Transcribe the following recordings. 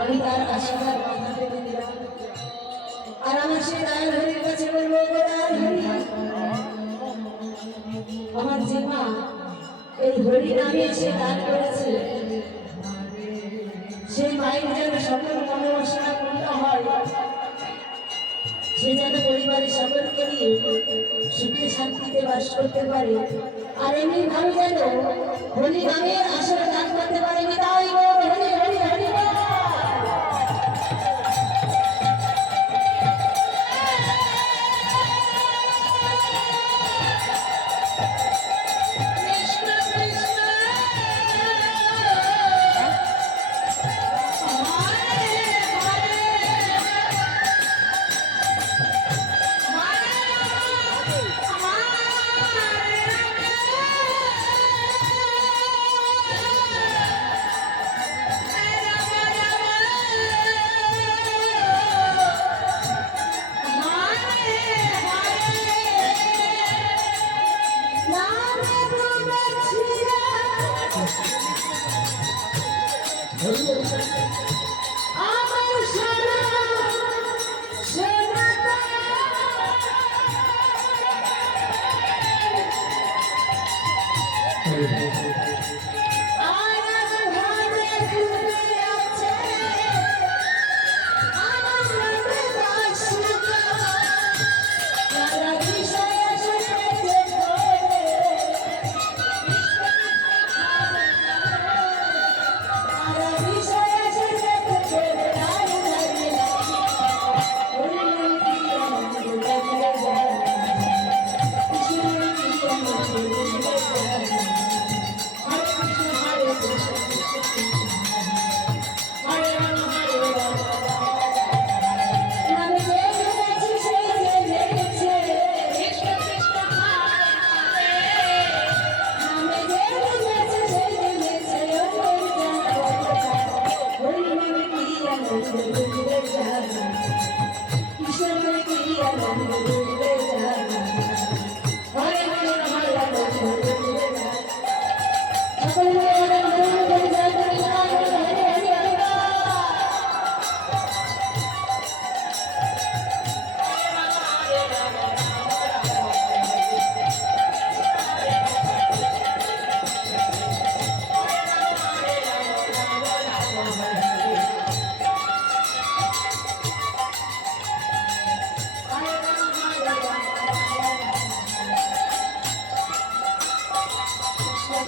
আমি তার আশীর্বাদ মাথা দিলাম আর আমার সে দয়াল হরির কাছে বলব "ও দয়াল আমার যে মা, এই হরি নামে সে দান করেছে। সেই মায়ের যেন সকল মনোবাসনা পূর্ণ হয়, সে যেন পরিবারের সকলকে নিয়ে সুখে শান্তিতে বাস করতে পারে। আর এমনি ভাবে যেন হরি নামের আসলে দান করতে পারে তাই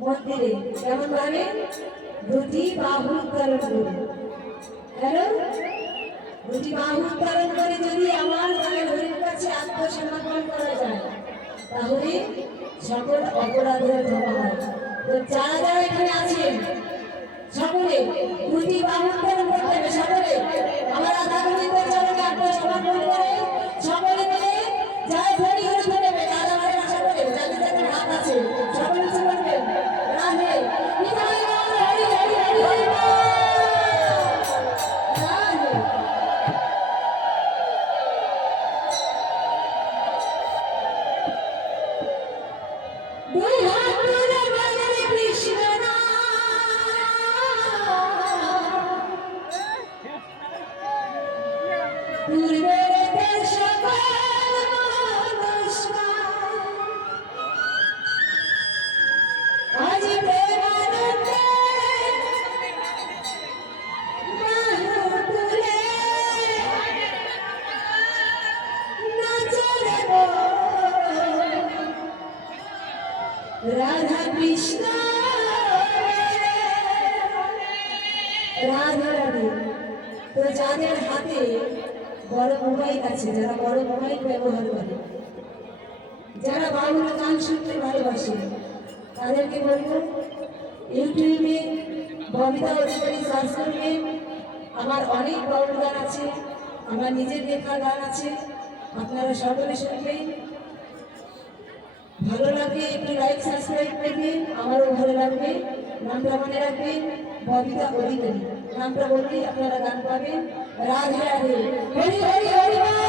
মন্দিরে। কেমন ভাবে দুটি বাহু উত্তোলন করে। কেন? দুটি বাহু উত্তোলন করে যদি আমার গায়ে হরির কাছে আত্মসমর্পণ করা যায়, তাহলে সকল অপরাধের ক্ষমা হয়। তো যারা যারা এখানে আছেন, সকলে দুটি বাহু উত্তোলন করতে হবে। সকলে আমার আধা মিনিটের চরণে আত্মসমর্পণ করে। সকলে আছে যারা বড় মোবাইল ব্যবহার করে। যারা বাংলা গান শুনতে ভালোবাসে, তাদেরকে বলব ইউটিউবে ববিতা অধিকারী সার্চ করবে। আমার অনেক বাউল গান আছে, আমার নিজের লেখা গান আছে, আপনারা সকলে শুনবেন। ভালো লাগলে একটু লাইক সাবস্ক্রাইব করবেন আমারও ভালো লাগবে। নামটা মনে রাখবেন, ববিতা অধিকারী। নামটা বললেই আপনারা গান পাবেন। রাধে রাধে হরি হরি হরি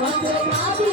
কত পাপি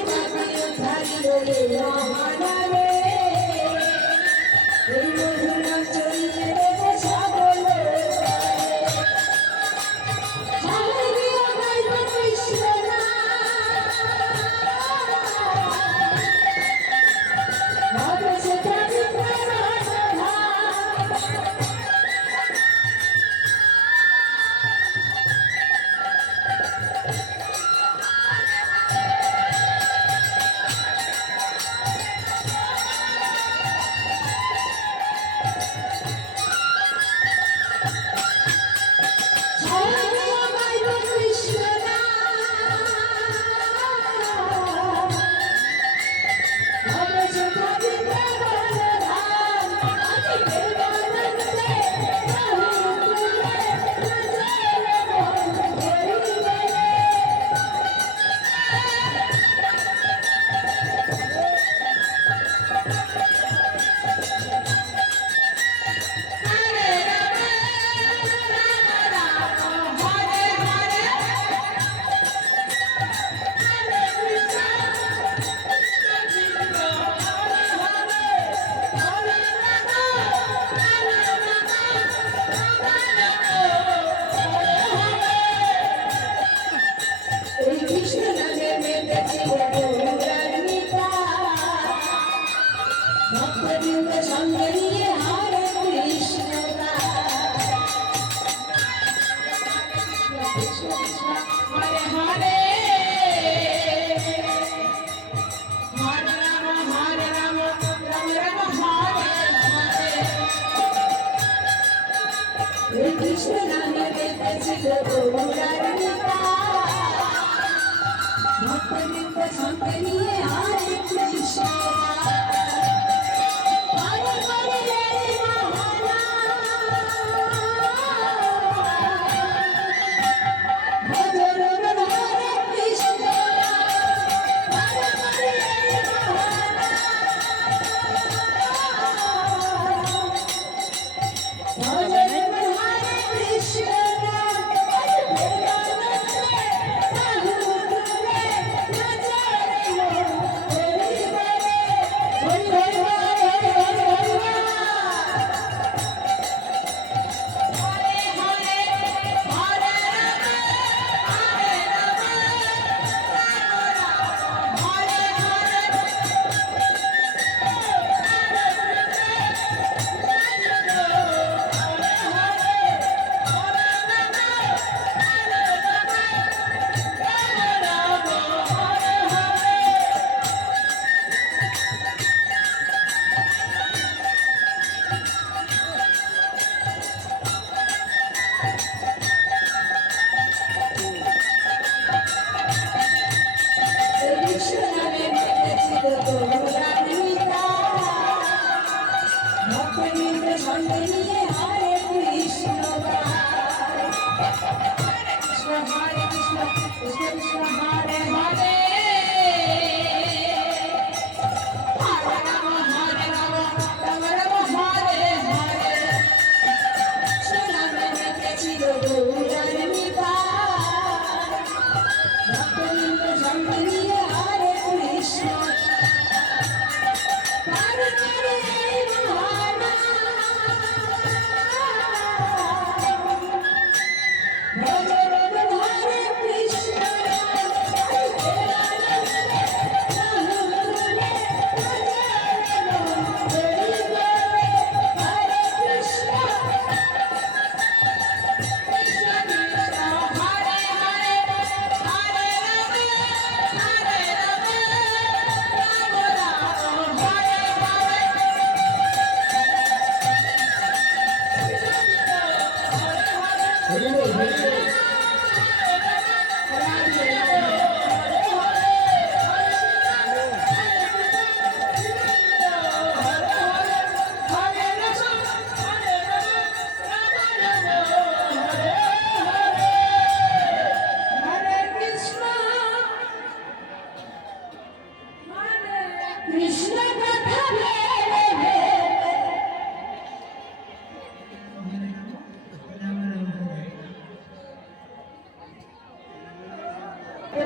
次の次の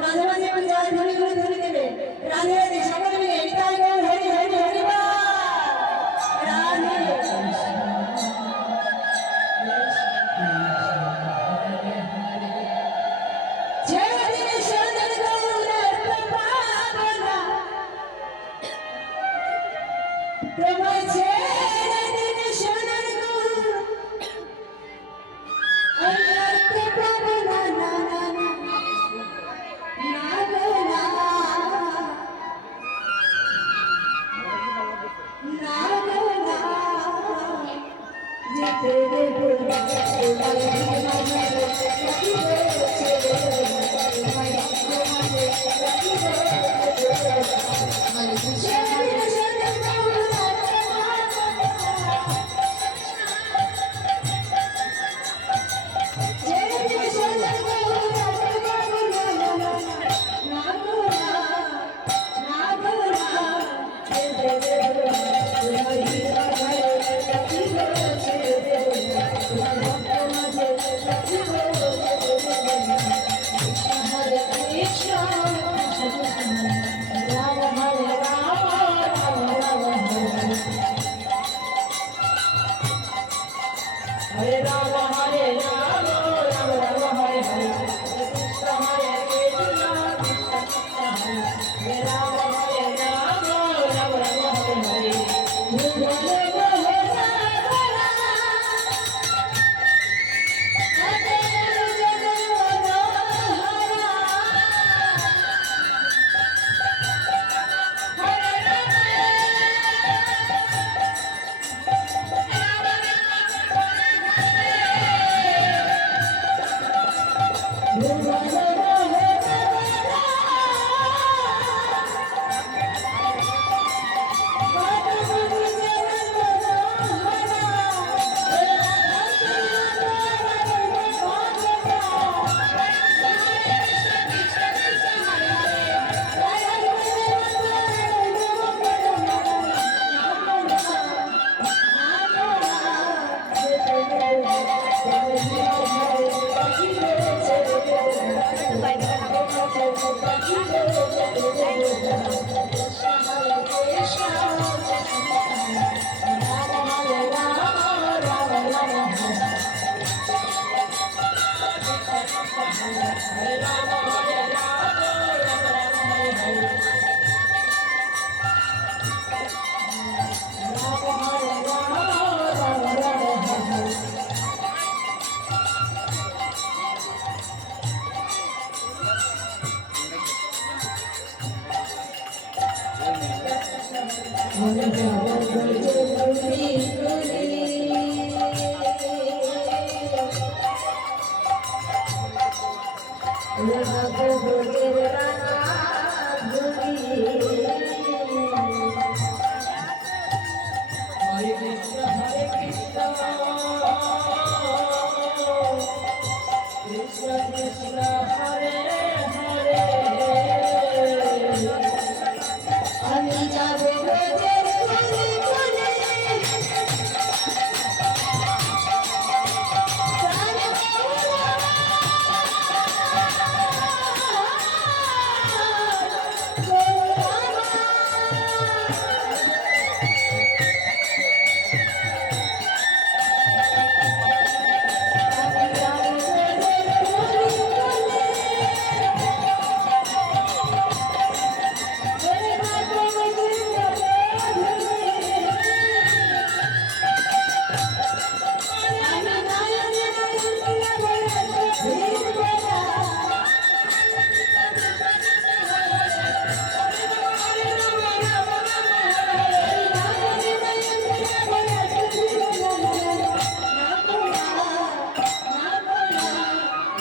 মাঝে মাঝে এবং জয় ধরে করে ধরে দেবে। রাধে রাধে সকলে মিলে নিতাই গৌর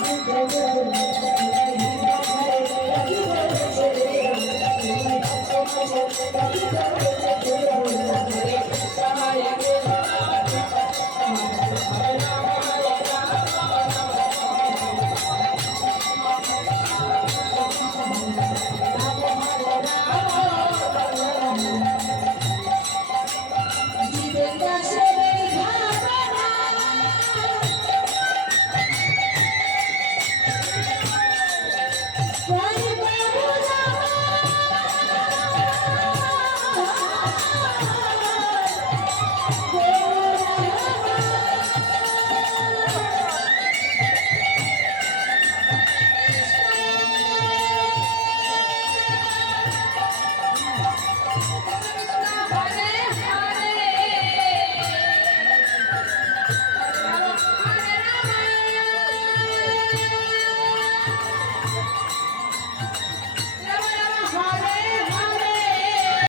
Thank you.